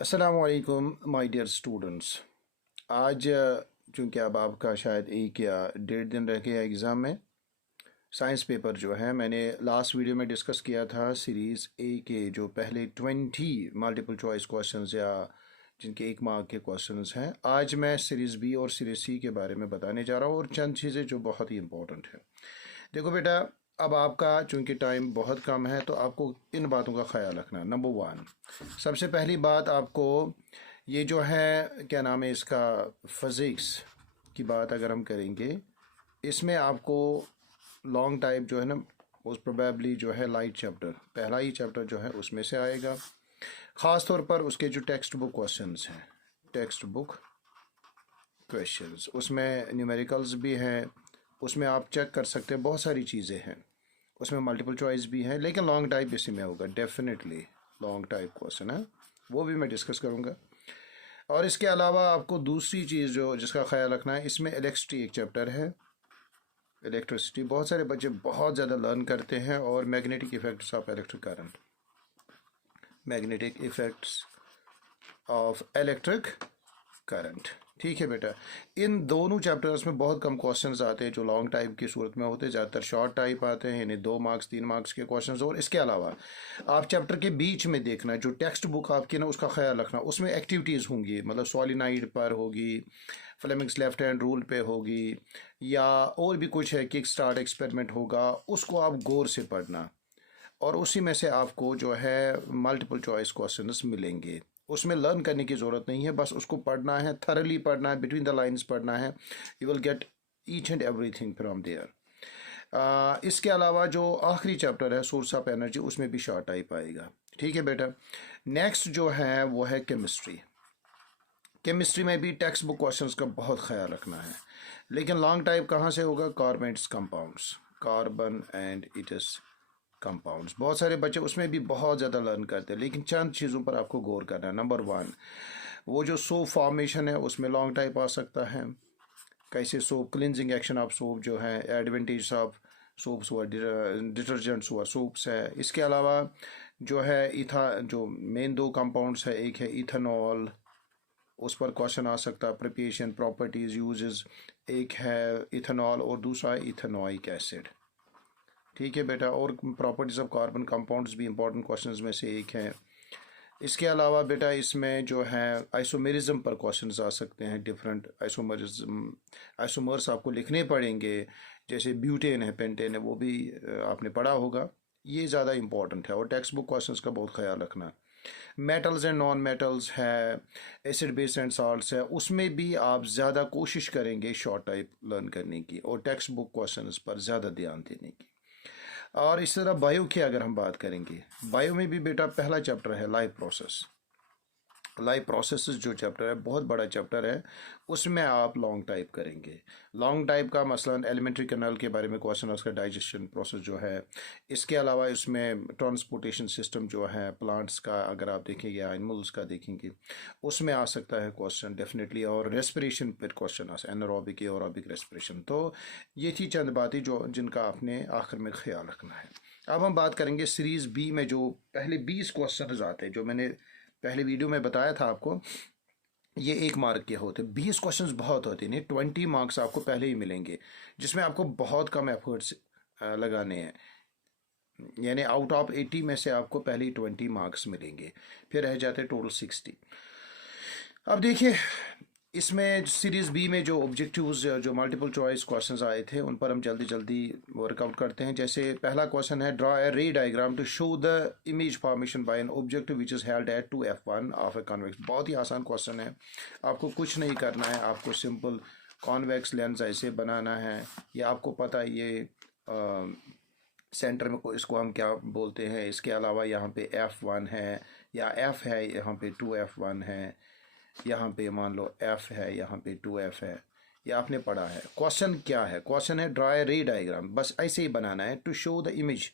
अस्सलामुअलैकुम my dear students. आज चूँकि अब आपका शायद 1 या 1.5 दिन रह गया एग्ज़ाम में। साइंस पेपर जो है मैंने लास्ट वीडियो में डिस्कस किया था सीरीज़ ए के जो पहले 20 मल्टीपल चॉइस क्वेश्चंस या जिनके 1 मार्क के क्वेश्चंस हैं। आज मैं सीरीज़ बी और सीरीज़ सी के बारे में बताने जा रहा हूँ और चंद चीज़ें जो बहुत ही इंपॉर्टेंट है। देखो बेटा, अब आपका चूँकि टाइम बहुत कम है तो आपको इन बातों का ख्याल रखना। नंबर 1, सबसे पहली बात आपको ये जो है क्या नाम है इसका, फिज़िक्स की बात अगर हम करेंगे, इसमें आपको लॉन्ग टाइप जो है ना उस प्रोबेबली जो है लाइट चैप्टर, पहला ही चैप्टर जो है उसमें से आएगा। ख़ास तौर पर उसके जो टेक्स्ट बुक क्वेश्चंस हैं, टेक्स्ट बुक क्वेश्चंस, उसमें न्यूमेरिकल्स भी हैं, उसमें आप चेक कर सकते हैं, बहुत सारी चीज़ें हैं उसमें, मल्टीपल चॉइस भी है, लेकिन लॉन्ग टाइप इसी में होगा। डेफिनेटली लॉन्ग टाइप क्वेश्चन है, वो भी मैं डिस्कस करूँगा। और इसके अलावा आपको दूसरी चीज़ जो जिसका ख्याल रखना है, इसमें इलेक्ट्रिसिटी एक चैप्टर है। इलेक्ट्रिसिटी बहुत सारे बच्चे बहुत ज़्यादा लर्न करते हैं, और magnetic effects of electric current, magnetic effects of electric current. ठीक है बेटा, इन दोनों चैप्टर्स में बहुत कम क्वेश्चंस आते हैं जो लॉन्ग टाइप की सूरत में होते हैं, ज़्यादातर शॉर्ट टाइप आते हैं, यानी 2 मार्क्स 3 मार्क्स के क्वेश्चंस। और इसके अलावा आप चैप्टर के बीच में देखना, जो टेक्स्ट बुक आपकी ना उसका ख्याल रखना, उसमें एक्टिविटीज़ होंगी, मतलब सोलिनाइड पर होगी, फ्लेमिंग्स लेफ्ट हैंड रूल पे होगी, या और भी कुछ है, किक स्टार्ट एक्सपेरिमेंट होगा, उसको आप गौर से पढ़ना। और उसी में से आपको जो है मल्टीपल चॉइस क्वेश्चंस मिलेंगे। उसमें लर्न करने की ज़रूरत नहीं है, बस उसको पढ़ना है, थरली पढ़ना है, बिटवीन द लाइंस पढ़ना है। You will get each and everything from there. इसके अलावा जो आखिरी चैप्टर है सोर्स ऑफ एनर्जी, उसमें भी शॉर्ट टाइप आएगा। ठीक है बेटा, नेक्स्ट जो है वो है केमिस्ट्री। केमिस्ट्री में भी टेक्स्ट बुक क्वेश्चंस का बहुत ख्याल रखना है, लेकिन लॉन्ग टाइप कहाँ से होगा? कार्बेंट्स compounds, carbon and its compounds. बहुत सारे बच्चे उसमें भी बहुत ज़्यादा लर्न करते हैं, लेकिन चंद चीज़ों पर आपको गौर करना है। नंबर 1, वो जो सोप फॉर्मेशन है उसमें लॉन्ग टाइप आ सकता है। कैसे soap, cleansing action of soap जो है, एडवांटेज ऑफ सोप्स हुआ, डिटर्जेंट्स हुआ, सोप्स है। इसके अलावा जो है जो मेन 2 कंपाउंड्स है, एक है इथेनॉल, उस पर क्वेश्चन आ सकता है, प्रिपरेशन, प्रॉपर्टीज़, यूजेस। एक है इथेनॉल और दूसरा है इथेनोइक एसिड। ठीक है बेटा, और प्रॉपर्टीज़ ऑफ कार्बन कंपाउंड्स भी इंपॉर्टेंट क्वेश्चंस में से एक है। इसके अलावा बेटा इसमें जो है आइसोमेरिज्म पर क्वेश्चंस आ सकते हैं, डिफरेंट आइसोमर्स आपको लिखने पड़ेंगे, जैसे ब्यूटेन है, पेंटेन है, वो भी आपने पढ़ा होगा। ये ज़्यादा इंपॉर्टेंट है, और टेक्स्ट बुक क्वेश्चंस का बहुत ख्याल रखना। मेटल्स एंड नॉन मेटल्स है, एसिड बेस एंड साल्ट्स है, उसमें भी आप ज़्यादा कोशिश करेंगे शॉर्ट टाइप लर्न करने की और टेक्स्ट बुक क्वेश्चंस पर ज़्यादा ध्यान देने की। और इस तरह बायो की अगर हम बात करेंगे, बायो में भी बेटा पहला चैप्टर है लाइफ प्रोसेस। लाइफ प्रोसेस जो चैप्टर है बहुत बड़ा चैप्टर है, उसमें आप लॉन्ग टाइप करेंगे। लॉन्ग टाइप का मसलन एलिमेंट्री कैनाल के बारे में क्वेश्चन, उसका डाइजेशन प्रोसेस जो है। इसके अलावा इसमें ट्रांसपोर्टेशन सिस्टम जो है प्लांट्स का, अगर आप देखेंगे या एनिमल्स का देखेंगे, उसमें आ सकता है क्वेश्चन डेफिनेटली। और रेस्पिरेशन पर क्वेश्चन आ सकता है, एनारोबिक एरोबिक रेस्पिरेशन। तो ये थी चंद बातें जो जिनका आपने आखिर में ख्याल रखना है। अब हम बात करेंगे सीरीज़ बी में जो पहले 20 क्वेश्चन आते हैं, जो मैंने पहले वीडियो में बताया था आपको, ये 1 मार्क के होते। 20 क्वेश्चंस बहुत होते हैं, 20 मार्क्स आपको पहले ही मिलेंगे, जिसमें आपको बहुत कम एफर्ट्स लगाने हैं, यानी आउट ऑफ 80 में से आपको पहले ही 20 मार्क्स मिलेंगे, फिर रह जाते टोटल 60। अब देखिए, इसमें सीरीज़ बी में जो ऑब्जेक्टिव्स, जो मल्टीपल चॉइस क्वेश्चंस आए थे, उन पर हम जल्दी जल्दी वर्कआउट करते हैं। जैसे पहला क्वेश्चन है, draw a ray diagram to show the image formation by an object which is held at 2f1 of a convex. बहुत ही आसान क्वेश्चन है, आपको कुछ नहीं करना है, आपको सिंपल कॉन्वेक्स लेंस ऐसे बनाना है। ये आपको पता है, ये सेंटर में को इसको हम क्या बोलते हैं। इसके अलावा यहाँ पे f1 है या f है, यहाँ पे 2f1 है, यहाँ पे मान लो f है, यहाँ पे 2f है, ये आपने पढ़ा है। क्वेश्चन क्या है? क्वेश्चन है ड्रा ए रे डायग्राम, बस ऐसे ही बनाना है, to show the image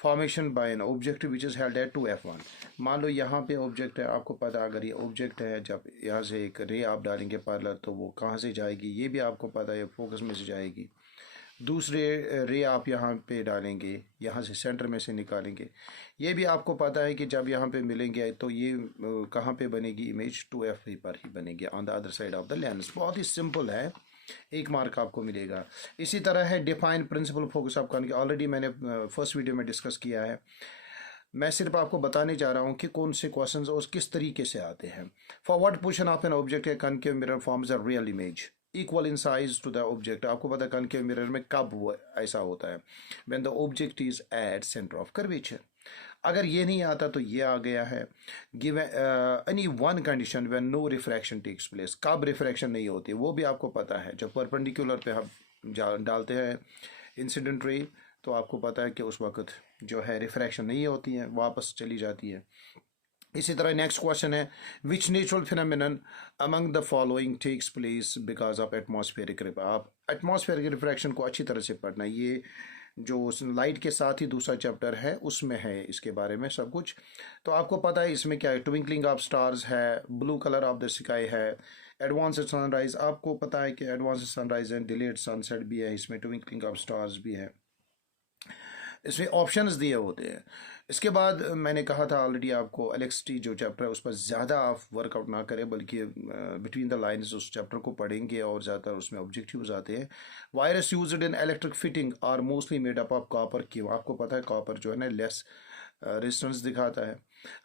formation by an object which is held at 2f1। मान लो यहाँ पे ऑब्जेक्ट है, आपको पता अगर ये ऑब्जेक्ट है, जब यहाँ से एक रे आप डालेंगे पैरेलल तो वो कहाँ से जाएगी ये भी आपको पता है, फोकस में से जाएगी। दूसरे रे आप यहाँ पे डालेंगे, यहाँ से सेंटर में से निकालेंगे। ये भी आपको पता है कि जब यहाँ पे मिलेंगे तो ये कहाँ पे बनेगी इमेज, 2f पर ही बनेगी, on the other side of the lens. बहुत ही सिंपल है, 1 मार्क आपको मिलेगा। इसी तरह है डिफाइन प्रिंसिपल फोकस आप करने, ऑलरेडी मैंने फर्स्ट वीडियो में डिस्कस किया है। मैं सिर्फ आपको बताने जा रहा हूँ कि कौन से क्वेश्चंस और किस तरीके से आते हैं। For what portion of an object a concave mirror forms a real image equal in size to the object. आपको पता है कनकेव मिरर में कब वो ऐसा होता है, when the object is at centre of curvature. अगर ये नहीं आता तो ये आ गया है, give any one condition when no refraction takes place. कब रिफ्रैक्शन नहीं होती वो भी आपको पता है, जब परपेंडिकुलर पे हम डालते हैं इंसिडेंट रे तो आपको पता है कि उस वक्त जो है रिफ्रैक्शन नहीं होती है, वापस चली जाती है। इसी तरह नेक्स्ट क्वेश्चन है, which natural phenomenon among the following takes place because of atmospheric. आप एटमॉस्फेरिक रिफ्रैक्शन को अच्छी तरह से पढ़ना, ये जो लाइट के साथ ही दूसरा चैप्टर है उसमें है इसके बारे में सब कुछ। तो आपको पता है इसमें क्या है, ट्विंकलिंग ऑफ स्टार्स है, blue colour of the sky है, एडवांस सनराइज। आपको पता है कि advance sunrise and delayed sunset भी है, इसमें ट्विंकलिंग ऑफ स्टार्स भी है, इसमें ऑप्शंस दिए होते हैं। इसके बाद मैंने कहा था ऑलरेडी आपको, एलेक्सिटी जो चैप्टर है उस पर ज़्यादा आप वर्कआउट ना करें, बल्कि बिटवीन द लाइंस उस चैप्टर को पढ़ेंगे और ज़्यादातर उसमें ऑब्जेक्टिव्स आते हैं। Wires used in electric fitting are mostly made up of copper. क्यों, आपको पता है कॉपर जो है ना लेस रेजिस्टेंस दिखाता है।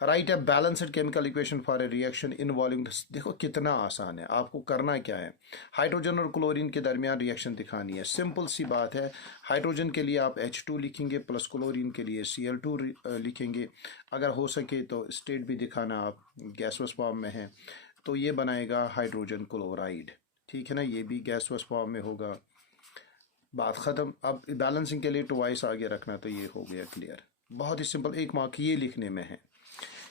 Right a balanced chemical equation for a reaction involving. देखो कितना आसान है, आपको करना क्या है, हाइड्रोजन और क्लोरीन के दरमियान रिएक्शन दिखानी है। सिंपल सी बात है, हाइड्रोजन के लिए आप H2 लिखेंगे प्लस क्लोरीन के लिए Cl2 लिखेंगे। अगर हो सके तो स्टेट भी दिखाना, आप गैसवस फॉर्म में है तो ये बनाएगा हाइड्रोजन क्लोराइड, ठीक है ना, ये भी गैसवस फॉर्म में होगा। बात ख़त्म। अब बैलेंसिंग के लिए ट्वाइस आगे रखना, तो ये हो गया क्लियर। बहुत ही सिंपल, 1 मार्क ये लिखने में है।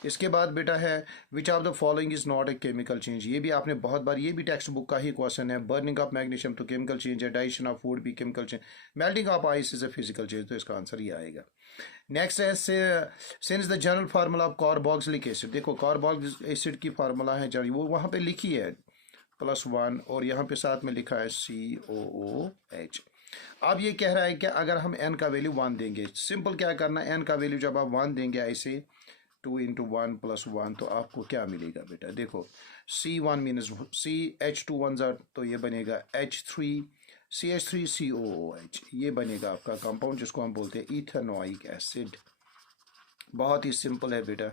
इसके बाद बेटा है, which of the following is not a chemical change. ये भी आपने बहुत बार, ये भी टेक्स्ट बुक का ही क्वेश्चन है। बर्निंग ऑफ मैग्नीशियम तो केमिकल चेंज है, डाइजेशन ऑफ फूड भी chemical change, melting of ice is a physical change, तो इसका आंसर ये आएगा। नेक्स्ट है, since the general formula of carboxylic acid. देखो कार्बोक्सिलिक एसिड की फार्मूला है जब वो वहाँ पे लिखी है +1 और यहाँ पे साथ में लिखा है COOH। अब ये कह रहा है कि अगर हम n का वैल्यू 1 देंगे, सिंपल क्या करना, n का वैल्यू जब आप 1 देंगे ऐसे 2 × 1 + 1 तो आपको क्या मिलेगा बेटा, देखो C1 मीनस CH2 1 तो ये बनेगा H3CH3COOH, ये बनेगा आपका कंपाउंड जिसको हम बोलते हैं इथेनोइक एसिड। बहुत ही सिंपल है बेटा,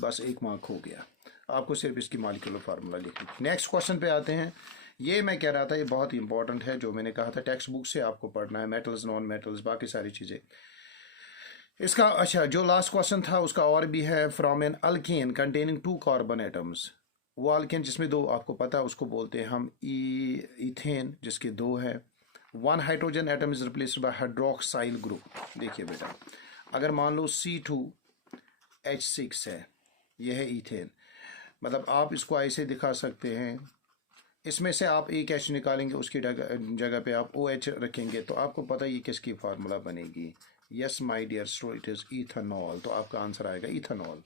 बस 1 मार्क हो गया। आपको सिर्फ इसकी मॉलिक्यूलर फार्मूला लिखनी। नेक्स्ट क्वेश्चन पे आते हैं। ये मैं कह रहा था ये बहुत ही इंपॉर्टेंट है, जो मैंने कहा था टेक्स्ट बुक से आपको पढ़ना है, मेटल्स नॉन मेटल्स बाकी सारी चीज़ें। इसका अच्छा जो लास्ट क्वेश्चन था उसका और भी है, from an alkane containing 2 carbon atoms. वो अल्केन जिसमें 2 आपको पता है उसको बोलते हैं हम इथेन, जिसके 2 है। 1 hydrogen atom is replaced by hydroxyl group. देखिए बेटा, अगर मान लो C2H6 है, यह है इथेन, मतलब आप इसको ऐसे दिखा सकते हैं, इसमें से आप एक H निकालेंगे, उसकी जगह पे आप OH रखेंगे, तो आपको पता है ये किसकी फार्मूला बनेगी। Yes my dear student, it is ethanol, तो आपका आंसर आएगा इथेनॉल।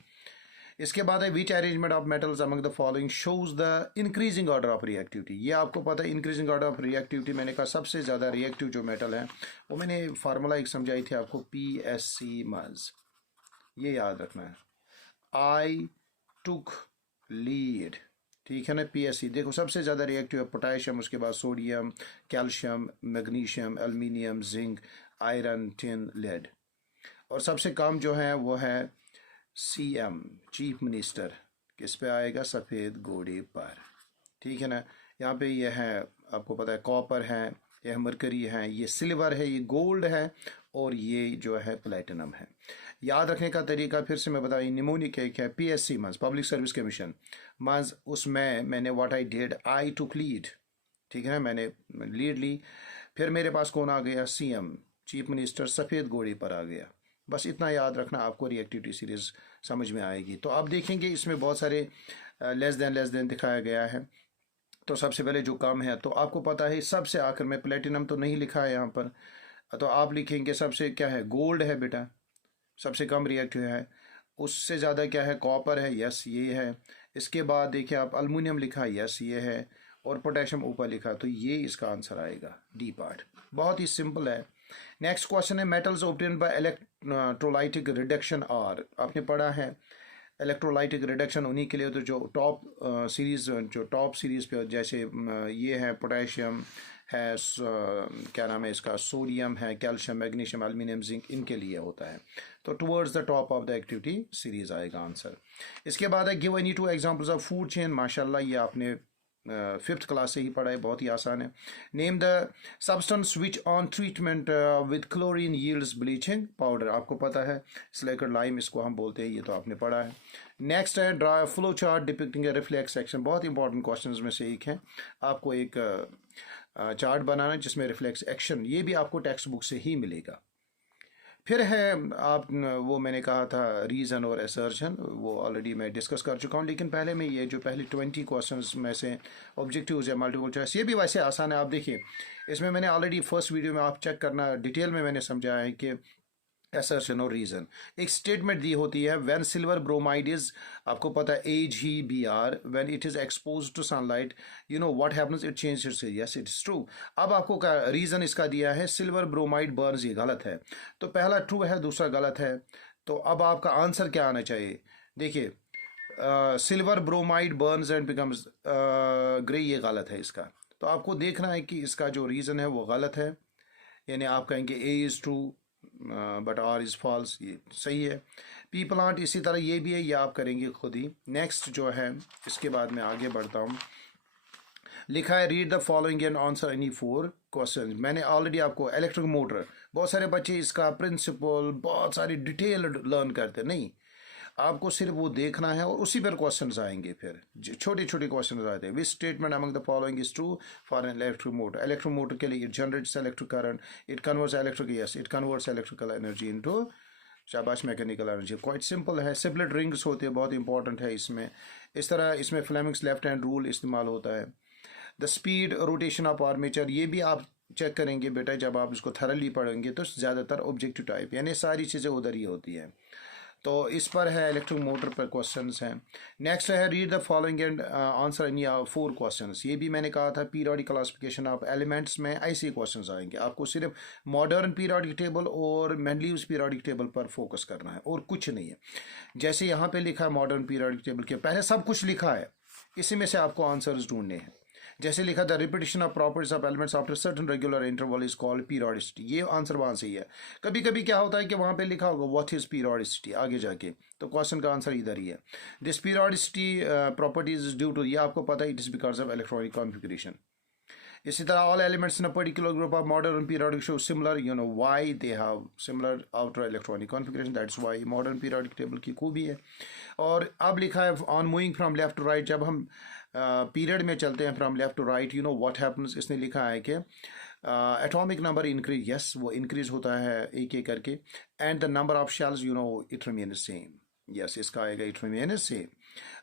इसके बाद है, which arrangement of metals among the following shows the increasing order of reactivity. ये आपको पता है इंक्रीजिंग ऑर्डर ऑफ रिएक्टिविटी, मैंने कहा सबसे ज़्यादा रिएक्टिव जो मेटल है वो मैंने फार्मूला एक समझाई थी आपको, PSC मज, ये याद रखना है, आई टुक लीड, ठीक है ना। PSC देखो सबसे ज़्यादा रिएक्टिव है पोटाशियम, उसके बाद sodium, calcium, magnesium, aluminium, zinc, iron, tin, lead, और सबसे कम जो है वो है CM चीफ मिनिस्टर, किस पे आएगा, सफ़ेद घोड़े पर, ठीक है ना। यहाँ पे ये है आपको पता है कॉपर है, यह मरकरी है, ये सिल्वर है, ये गोल्ड है, और ये जो है प्लेटिनम है। याद रखने का तरीका फिर से मैं बताऊँ, निमोनिक एक है PSC मंस, पब्लिक सर्विस कमीशन मंस, उसमें मैंने what I did, I took lead, ठीक है ना, मैंने लीड ली। फिर मेरे पास कौन आ गया, CM चीफ मिनिस्टर, सफ़ेद घोड़े पर आ गया। बस इतना याद रखना, आपको रिएक्टिविटी सीरीज़ समझ में आएगी। तो आप देखेंगे इसमें बहुत सारे लेस देन दिखाया गया है। तो सबसे पहले जो कम है, तो आपको पता है सबसे आखिर में प्लेटिनम तो नहीं लिखा है यहाँ पर, तो आप लिखेंगे सबसे क्या है, गोल्ड है बेटा, सबसे कम रिएक्टिव है। उससे ज़्यादा क्या है, कॉपर है, यस ये है। इसके बाद देखिए आप अल्मुनियम लिखा है, यस ये है। और पोटेशियम ऊपर लिखा, तो ये इसका आंसर आएगा डी पार्ट। बहुत ही सिंपल है। नेक्स्ट क्वेश्चन है metals obtained by electrolytic reduction are. आपने पढ़ा है इलेक्ट्रोलाइटिक रिडक्शन उन्हीं के लिए, तो जो टॉप सीरीज़ पे जैसे ये है पोटेशियम है, क्या नाम है इसका, सोडियम है, कैल्शियम, मैग्नीशियम, एल्यूमिनियम, जिंक, इनके लिए होता है। तो towards the top of the activity series आएगा आंसर। इसके बाद है give any 2 examples of food chain. माशाल्लाह ये आपने 5th क्लास से ही पढ़ा है, बहुत ही आसान है। Name the substance which on treatment with chlorine yields bleaching powder. आपको पता है स्लेकर लाइम इसको हम बोलते हैं, ये तो आपने पढ़ा है। नेक्स्ट है ड्रा फ्लो चार्ट डिपिक्टिंग ए रिफ्लेक्स एक्शन। बहुत इंपॉर्टेंट क्वेश्चन में से एक है, आपको एक चार्ट बनाना जिसमें रिफ्लेक्स एक्शन, ये भी आपको टेक्स्ट बुक से ही मिलेगा। फिर है आप वो मैंने कहा था रीज़न और असर्शन, वो ऑलरेडी मैं डिस्कस कर चुका हूँ, लेकिन पहले मैं ये जो पहले 20 क्वेश्चंस में से ऑब्जेक्टिव्स या मल्टीपल चॉइस, ये भी वैसे आसान है। आप देखिए इसमें मैंने ऑलरेडी फर्स्ट वीडियो में आप चेक करना डिटेल में मैंने समझाया है कि असर्शन और रीज़न। एक स्टेटमेंट दी होती है व्हेन सिल्वर ब्रोमाइड इज, आपको पता है AgBr, when it is expose to sunlight you know what happens, it change its, yes it is true. अब आपको का रीज़न इसका दिया है सिल्वर ब्रोमाइड बर्न्स, ये गलत है, तो पहला ट्रू है, दूसरा गलत है। तो अब आपका आंसर क्या आना चाहिए? देखिए silver bromide Burns and becomes grey, ये गलत है इसका। तो आपको देखना है कि इसका जो रीज़न है वो गलत है, यानी आप कहेंगे A is true but R is false, ये सही है। पी प्लांट इसी तरह ये भी है, ये आप करेंगे खुद ही। नेक्स्ट जो है इसके बाद मैं आगे बढ़ता हूँ, लिखा है read the following and answer any 4 question. मैंने ऑलरेडी आपको इलेक्ट्रिक मोटर, बहुत सारे बच्चे इसका प्रिंसिपल बहुत सारी डिटेल लर्न करते नहीं, आपको सिर्फ वो देखना है और उसी पर क्वेश्चंस आएंगे। फिर छोटे छोटे क्वेश्चंस आते हैं। Which statement among the following is true for an electric motor. Electric motor के लिए it generates electric current, it converts electric, yes it converts electrical energy into शाबाश मैकेनिकल एनर्जी। क्वाइट सिंपल है। सिपलेट rings होते हैं, बहुत important है इसमें। इस तरह इसमें फ्लेमिंग्स लेफ्ट हैंड रूल इस्तेमाल होता है। The speed rotation of armature, ये भी आप चेक करेंगे बेटा जब आप इसको थरली पढ़ेंगे, तो ज़्यादातर ऑब्जेक्टिव टाइप यानी सारी चीज़ें उधर ही होती हैं। तो इस पर है इलेक्ट्रिक मोटर पर क्वेश्चंस हैं। नेक्स्ट है read the following and answer in 4 questions. ये भी मैंने कहा था पीरियोडिक क्लासिफिकेशन ऑफ एलिमेंट्स में ऐसे क्वेश्चंस आएंगे। आपको सिर्फ मॉडर्न पीरियोडिक टेबल और मेंडलीव्स पीरियोडिक टेबल पर फोकस करना है और कुछ नहीं है। जैसे यहाँ पे लिखा है मॉडर्न पीरियोडिक टेबल के पहले सब कुछ लिखा है, इसी में से आपको आंसर्स ढूंढने हैं। जैसे लिखा था repetition of properties of elements after certain regular interval is called periodicity, ये आंसर वहाँ से ही है। कभी कभी क्या होता है कि वहाँ पे लिखा होगा व्हाट इज पीरियोडिसिटी आगे जाके, तो क्वेश्चन का आंसर इधर ही है। This periodicity properties is due to, ये आपको पता है it is because of electronic configuration. इसी तरह all elements in a particular group of modern periodic show similar, you know why they have similar outer electronic configuration, that's why modern periodic table की खूबी है। और अब लिखा है on moving from left to right, जब हम period में चलते हैं from left to right, you know what happens, इसने लिखा है कि एटॉमिक नंबर इंक्रीज, यस वो इंक्रीज होता है एक एक करके, and the number of shells you know it remain same, yes इसका आएगा it remain same.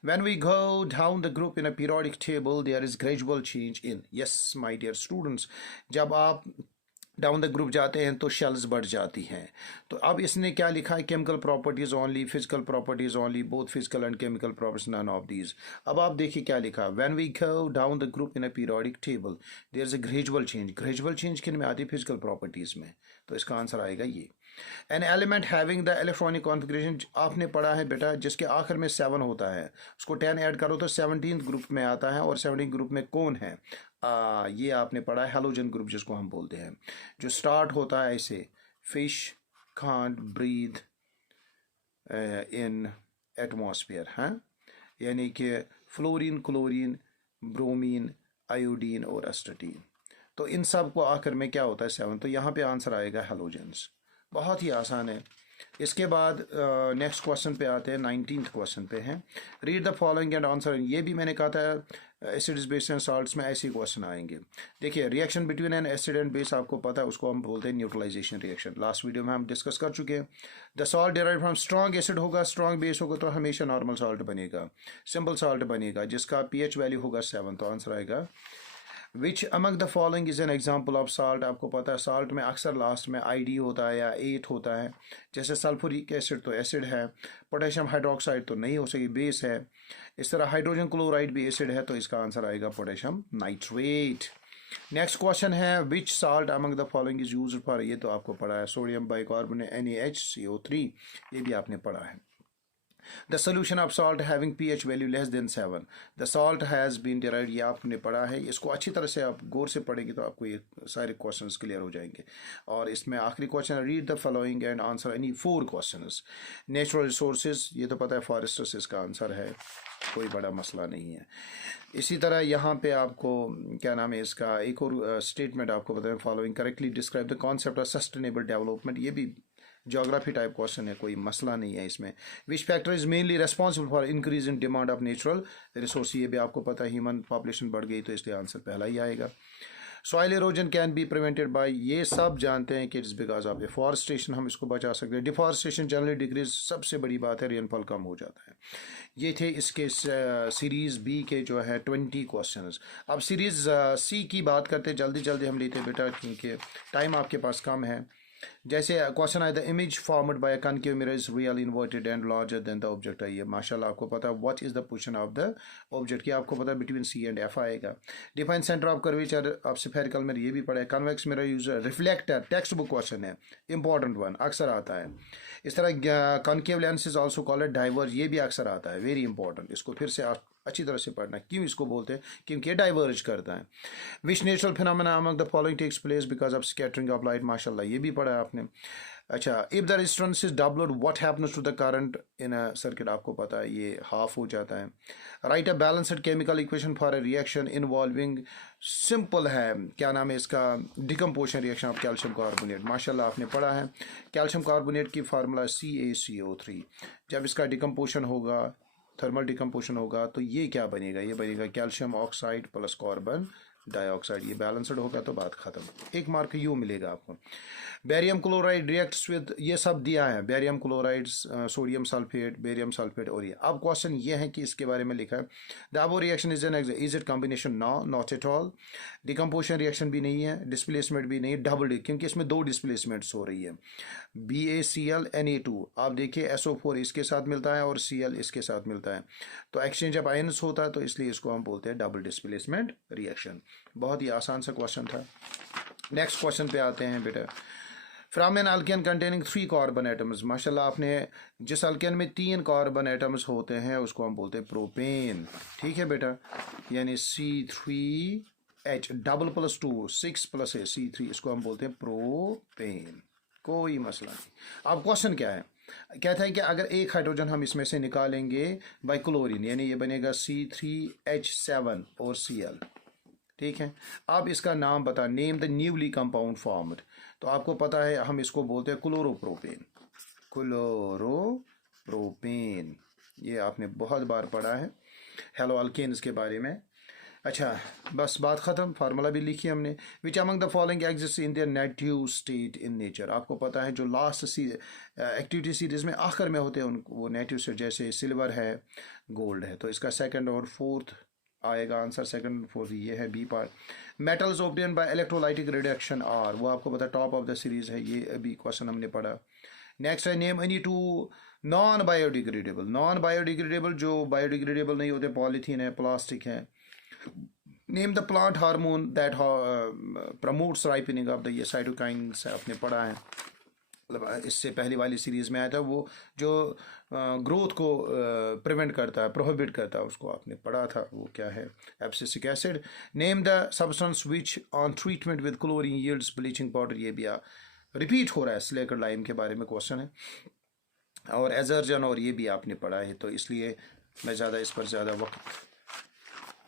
When we go down the group in a periodic table, there is gradual change in, yes my dear students, जब आप down the group जाते हैं तो shells बढ़ जाती हैं। तो अब इसने क्या लिखा है chemical properties only, physical properties only, both physical and chemical properties none of these. अब आप देखिए क्या लिखा, when we go down the group in a periodic table there is a gradual change. Gradual change किन में आती है? Physical properties में, तो इसका आंसर आएगा ये। An element having the electronic configuration, आपने पढ़ा है बेटा जिसके आखिर में 7 होता है, उसको 10 ऐड करो तो 17th ग्रुप में आता है। और 17th ग्रुप में कौन है? ये आपने पढ़ा है हेलोजन ग्रुप जिसको हम बोलते हैं, जो स्टार्ट होता है ऐसे, fish can't breathe in atmosphere, हैं यानी कि फ्लोरीन, क्लोरीन, ब्रोमीन, आयोडीन और एस्टेटीन। तो इन सब को आखिर में क्या होता है? 7। तो यहाँ पे आंसर आएगा हेलोजेंस। बहुत ही आसान है। इसके बाद नेक्स्ट क्वेश्चन पे आते हैं, 19th क्वेश्चन पे हैं। Read the following and answer. ये भी मैंने कहा था एसिड्स बेस एंड साल्ट्स में ऐसे क्वेश्चन आएंगे। देखिए reaction between N acid and base आपको पता है, उसको हम बोलते हैं न्यूट्रलाइजेशन रिएक्शन। लास्ट वीडियो में हम डिस्कस कर चुके हैं। The salt derive from strong acid होगा, स्ट्रॉन्ग बेस होगा तो हमेशा नॉर्मल सॉल्ट बनेगा, सिंपल सॉल्ट बनेगा जिसका pH वैल्यू होगा 7। तो आंसर आएगा which among the following is an example of salt. आपको पता है साल्ट में अक्सर लास्ट में ID होता है या 8 होता है। जैसे सल्फ्यूरिक एसिड तो एसिड है, पोटेशियम हाइड्रोक्साइड तो नहीं हो सके, बेस है। इस तरह हाइड्रोजन क्लोराइड भी एसिड है, तो इसका आंसर आएगा पोटेशियम नाइट्रेट। नेक्स्ट क्वेश्चन है which salt among the following is used for, ये तो आपको पढ़ा है, सोडियम बाइकार्बोनेट NaHCO3, ये भी आपने पढ़ा है। The solution of salt having pH value less than 7. The salt has been derived, ये आपने पढ़ा है। इसको अच्छी तरह से आप गौर से पढ़ेंगे तो आपको ये सारे क्वेश्चंस क्लियर हो जाएंगे। और इसमें आखिरी क्वेश्चन है read the following and answer any 4 questions. Natural resources, ये तो पता है फॉरेस्टर्स इसका आंसर है, कोई बड़ा मसला नहीं है। इसी तरह यहाँ पे आपको क्या नाम है इसका, एक और स्टेटमेंट आपको बताएं, following correctly describe the concept of sustainable development, ये भी ज्योग्राफी टाइप क्वेश्चन है, कोई मसला नहीं है इसमें। Which factor is mainly responsible for increase in demand of natural resource, ये भी आपको पता है, ह्यूमन पॉपुलेशन बढ़ गई तो इसलिए आंसर पहला ही आएगा। Soil erosion can be prevented by, ये सब जानते हैं कि इट्स बिकॉज ऑफ डिफॉरेस्टेशन, हम इसको बचा सकते हैं। डिफॉरेस्टेशन जनरली डिक्रीज, सबसे बड़ी बात है रेनफॉल कम हो जाता है। ये थे इसके सीरीज़ B के जो है 20 क्वेश्चंस। अब सीरीज़ C की बात करते जल्दी जल्दी हम लेते बेटा, क्योंकि टाइम आपके पास कम है। जैसे क्वेश्चन आया, the image formed by a concave mirror is real inverted and larger than the object, है ये माशाल्लाह आपको पता है। What is the position of the object, की आपको पता है बिटवीन C एंड F आएगा। Define centre of curvature of spherical mirror, ये भी पढ़ा है। Convex mirror user reflector, text book question है, इंपॉर्टेंट वन, अक्सर आता है। इस तरह concave lens is also called diverge, ये भी अक्सर आता है, वेरी इंपॉर्टेंट, इसको फिर से आप अच्छी तरह से पढ़ना। क्यों इसको बोलते हैं, क्योंकि ये डाइवर्ज करता है। Which natural phenomena among the following takes place because of scattering of light, माशाल्लाह ये भी पढ़ा है आपने। अच्छा, if the resistance is doubled what happens to the current in a circuit, आपको पता है ये हाफ हो जाता है। Write a balanced chemical equation for a reaction involving, simple है, क्या नाम है इसका, decomposition reaction of calcium carbonate, माशाल्लाह आपने पढ़ा है। कैल्शियम कार्बोनेट की फार्मूला CaCO3, जब इसका डिकम्पोजिशन होगा, थर्मल डिकम्पोजिशन होगा, तो ये क्या बनेगा, ये बनेगा calcium oxide plus carbon dioxide, ये बैलेंस्ड होगा तो बात खत्म, 1 मार्क यूँ मिलेगा आपको। बेरियम क्लोराइड रिएक्ट्स विद, ये सब दिया है, barium chloride, sodium sulphate, barium sulphate, और ये अब क्वेश्चन ये है कि इसके बारे में लिखा है the above reaction is an is it combination, no not at all. Decomposition reaction भी नहीं है, डिस्प्लेसमेंट भी नहीं है, डबल, क्योंकि इसमें 2 डिस्प्लेसमेंट्स हो रही है। BaCl Na2, आप देखिए SO4 इसके साथ मिलता है और Cl इसके साथ मिलता है, तो एक्सचेंज ऑफ आयन्स होता है, तो इसलिए इसको हम बोलते हैं डबल डिस्प्लेसमेंट रिएक्शन। बहुत ही आसान सा क्वेश्चन था। नेक्स्ट क्वेश्चन पे आते हैं बेटा। From an alkane containing 3 carbon atoms, माशाल्लाह आपने, जिस अल्केन में 3 कार्बन एटम्स होते हैं उसको हम बोलते हैं प्रोपेन, ठीक है बेटा, यानी C3H डबल प्लस 2 6 प्लस है C3, इसको हम बोलते हैं प्रोपेन, कोई मसला नहीं। अब क्वेश्चन क्या है, कहता है कि अगर एक हाइड्रोजन हम इसमें से निकालेंगे बाय क्लोरीन, यानी ये बनेगा C3H7 और Cl, ठीक है। अब इसका नाम बता, name the newly compound formed, तो आपको पता है हम इसको बोलते हैं क्लोरोप्रोपेन, क्लोरोप्रोपेन, ये आपने बहुत बार पढ़ा है हेलो अल्केन्स के बारे में। अच्छा, बस बात ख़त्म, फार्मूला भी लिखी हमने। Which among the following exist in their native state in nature, आपको पता है जो लास्ट एक्टिविटी सीरीज में आखिर में होते हैं उनको वो नेटिव स्टेट, जैसे सिल्वर है, गोल्ड है, तो इसका सेकंड और फोर्थ आएगा आंसर, सेकंड फोर्थ ये है B part. Metals obtain by electrolytic reduction are, वो आपको पता टॉप ऑफ द सीरीज है, ये अभी क्वेश्चन हमने पढ़ा। नेक्स्ट है name any 2 non biodegradable, non biodegradable जो बायोडिग्रेडेबल नहीं होते, पॉलीथीन है, प्लास्टिक है। Name the plant hormone that promotes ripening of the, ये साइटोकाइन्स आपने पढ़ा है, मतलब इससे पहली वाली सीरीज़ में आया था, वो जो ग्रोथ को प्रिवेंट करता है, प्रोहिबिट करता है, उसको आपने पढ़ा था, वो क्या है, abscisic acid. Name the substance which on treatment with chlorine yields bleaching powder, ये भी रिपीट हो रहा है, स्लेकर लाइम के बारे में क्वेश्चन है, और एजर्जन, और ये भी आपने पढ़ा है, तो इसलिए मैं ज़्यादा इस पर ज़्यादा वक्त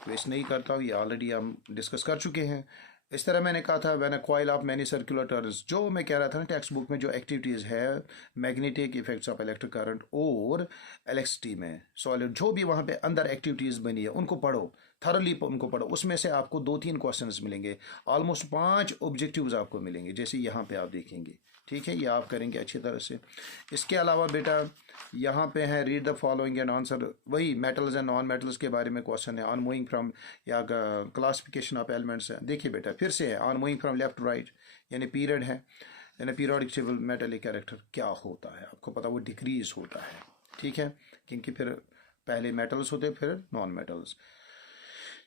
वेस्ट नहीं करता हूँ, ये ऑलरेडी हम डिस्कस कर चुके हैं। इस तरह मैंने कहा था when a coil of many circular turns, जो मैं कह रहा था ना टेक्स्ट बुक में जो एक्टिविटीज़ है, magnetic effects of electric current और इलेक्ट्रिसिटी में सॉलिड, जो भी वहाँ पे अंदर एक्टिविटीज़ बनी है उनको पढ़ो, थरली उनको पढ़ो, उसमें से आपको 2-3 क्वेश्चंस मिलेंगे, ऑलमोस्ट 5 ऑब्जेक्टिव्स आपको मिलेंगे, जैसे यहाँ पे आप देखेंगे, ठीक है, ये आप करेंगे अच्छी तरह से। इसके अलावा बेटा यहाँ पे है read the following and answer, वही मेटल्स एंड नॉन मेटल्स के बारे में क्वेश्चन है। ऑन मूविंग फ्रॉम या क्लासिफिकेशन ऑफ एलिमेंट्स है। देखिए बेटा फिर से है, on moving from left to right यानी पीरियड है, यानी पीरियोडिक टेबल मेटेलिक कैरेक्टर क्या होता है, आपको पता वो डिक्रीज होता है, ठीक है, क्योंकि फिर पहले मेटल्स होते फिर non metals.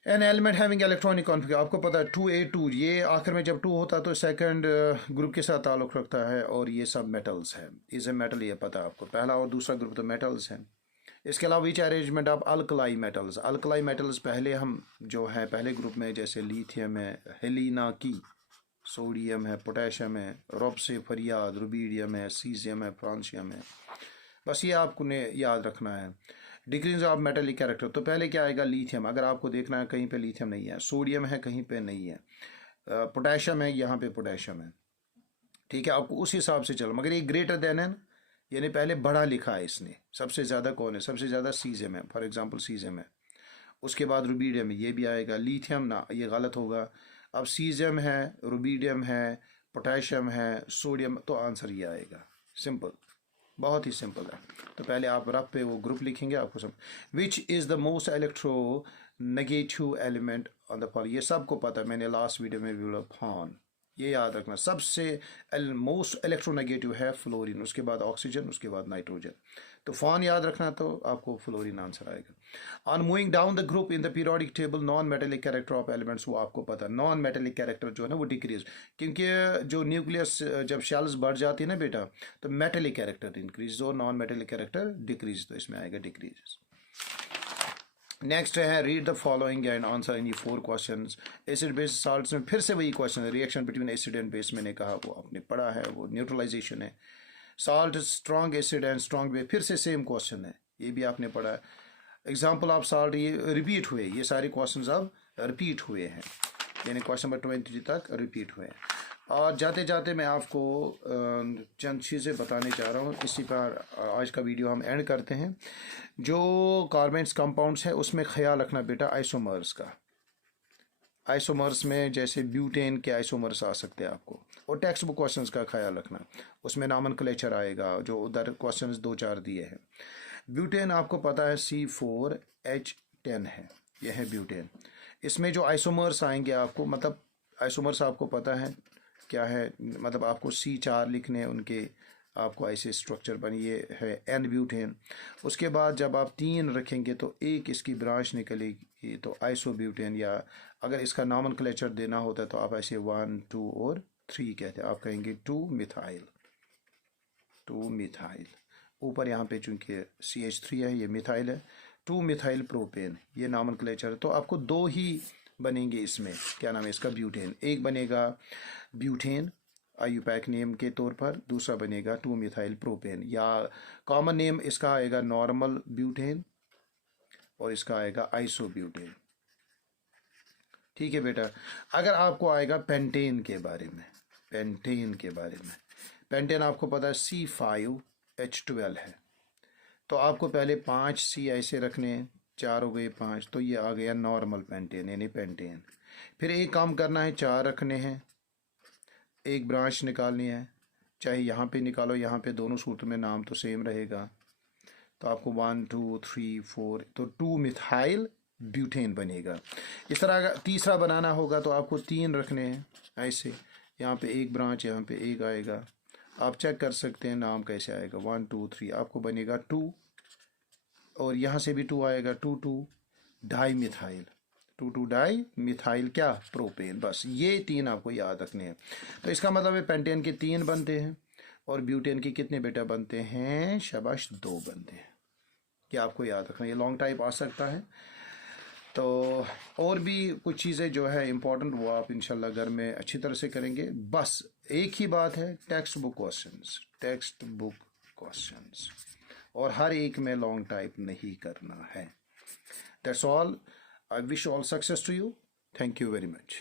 An element having electronic configure, आपको पता है 2A2, ये आखिर में जब 2 होता है तो सेकंड ग्रुप के साथ ताल्लुक़ रखता है, और ये सब मेटल्स है, इज ए मेटल, ये पता है आपको, पहला और दूसरा ग्रुप तो मेटल्स हैं। इसके अलावा which arrangement of alkali metals, alkali metals पहले हम जो है पहले ग्रुप में जैसे लिथियम है, हेलिना की, सोडियम है, पोटेशियम है, रोबसे फरियाद, रुबीडियम है, सीजियम है, फ्रांसियम है, बस ये आपको ने याद रखना है। डिक्रीज ऑफ मेटेलिक कैरेक्टर, तो पहले क्या आएगा लिथियम, अगर आपको देखना है कहीं पे लिथियम नहीं है, सोडियम है कहीं पे नहीं है, पोटेशियम है यहाँ पे पोटेशियम है, ठीक है, आपको उस हिसाब से चलो। मगर ये ग्रेटर देन है, यानी पहले बड़ा लिखा है इसने, सबसे ज़्यादा कौन है, सबसे ज़्यादा सीजियम है, फॉर एग्जांपल सीजियम है, उसके बाद रुबीडियम है, ये भी आएगा, लिथियम ना, ये गलत होगा। अब सीजियम है, रुबीडियम है, पोटेशियम है, सोडियम, तो आंसर ये आएगा, सिंपल, बहुत ही सिंपल है। तो पहले आप रफ पे वो ग्रुप लिखेंगे, आपको सब which is the most electro negative element on the for, ये सबको पता है, मैंने लास्ट वीडियो में भी बोला फॉन, ये याद रखना, सबसे मोस्ट इलेक्ट्रोनेगेटिव है फ्लोरीन, उसके बाद ऑक्सीजन, उसके बाद नाइट्रोजन, तो फॉन याद रखना, तो आपको फ्लोरीन आंसर आएगा। On moving down the group in the periodic table non metallic character of elements, वो आपको पता है, नॉन मेटेलिक कैरेक्टर जो है ना वो डिक्रीज, क्योंकि जो न्यूक्लियस जब शेल्स बढ़ जाती है ना बेटा, तो मेटेलिक कैरेक्टर इंक्रीज और नॉन मेटेलिक कैरेक्टर डिक्रीज, तो इसमें आएगा डिक्रीज। नेक्स्ट है read the following and answer any 4 questions. Acid base salts में फिर से वही क्वेश्चन है, reaction between acid and base, मैंने कहा वो आपने पढ़ा है, वो न्यूट्रलाइजेशन है। Salt strong acid and strong base, फिर से सेम क्वेश्चन है, ये भी आपने पढ़ा है। एग्जाम्पल ऑफ साल्ट, ये रिपीट हुए, ये सारे क्वेश्चन अब रिपीट हुए हैं, यानी क्वेश्चन नंबर 20 तक रिपीट हुए हैं। और जाते जाते मैं आपको चंद चीज़ें बताने जा रहा हूँ, इसी पर आज का वीडियो हम एंड करते हैं। जो कार्बन्स कंपाउंड्स है उसमें ख्याल रखना बेटा आइसोमर्स का, आइसोमर्स में जैसे ब्यूटेन के आइसोमर्स आ सकते हैं आपको, और टेक्स्ट बुक क्वेश्चंस का ख्याल रखना, उसमें नॉमेनक्लेचर आएगा, जो उधर क्वेश्चंस 2-4 दिए हैं। ब्यूटेन आपको पता है C4H10 है, यह है ब्यूटेन। इसमें जो आइसोमर्स आएंगे आपको, मतलब आइसोमर्स आपको पता है क्या है, मतलब आपको C4 लिखने हैं उनके, आपको ऐसे स्ट्रक्चर बनिए है एन ब्यूटेन। उसके बाद जब आप 3 रखेंगे तो एक इसकी ब्रांच निकलेगी, तो आइसोब्यूटेन, या अगर इसका नॉमेनक्लेचर देना होता है तो आप ऐसे 1, 2 और 3 कहते हैं, आप कहेंगे 2 मिथाइल, 2 मिथाइल, ऊपर यहाँ पे चूंकि CH3 है, ये मिथाइल है, 2 मिथाइल प्रोपेन, ये नॉमेनक्लेचर। तो आपको 2 ही बनेंगे इसमें, क्या नाम है इसका, ब्यूटेन। एक बनेगा ब्यूटेन आईयूपैक नेम के तौर पर, दूसरा बनेगा 2 मिथाइल प्रोपेन, या कॉमन नेम इसका आएगा नॉर्मल ब्यूटेन, और इसका आएगा आइसोब्यूटेन, ठीक है बेटा। अगर आपको आएगा पेंटेन के बारे में, पेंटेन के बारे में, पेंटेन आपको पता है C5H12 है, तो आपको पहले 5 C ऐसे रखने हैं, 4 हो गए 5, तो ये आ गया नॉर्मल पेंटेन यानी पेंटेन। फिर एक काम करना है, 4 रखने हैं, एक ब्रांच निकालनी है, चाहे यहाँ पे निकालो, यहाँ पे दोनों सूत्र में नाम तो सेम रहेगा, तो आपको 1, 2, 3, 4, तो 2 मिथाइल ब्यूटेन बनेगा। इस तरह अगर तीसरा बनाना होगा तो आपको 3 रखने हैं ऐसे, यहाँ पे एक ब्रांच, यहाँ पे एक आएगा, आप चेक कर सकते हैं नाम कैसे आएगा, 1, 2, 3, आपको बनेगा 2, और यहाँ से भी 2 आएगा, 2, 2 डाई मिथाइल, 2, 2 डाई मिथाइल क्या, प्रोपेन। बस ये 3 आपको याद रखने हैं। तो इसका मतलब है पेंटेन के 3 बनते हैं, और ब्यूटेन के कितने बेटा बनते हैं, शाबाश 2 बनते हैं, क्या आपको याद रखना, ये लॉन्ग टाइप आ सकता है। तो और भी कुछ चीज़ें जो है इम्पोर्टेंट, वो आप इंशाल्लाह घर में अच्छी तरह से करेंगे। बस एक ही बात है, text book questions, text book questions, और हर एक में लॉन्ग टाइप नहीं करना है। That's all, I wish all success to you. Thank you very much.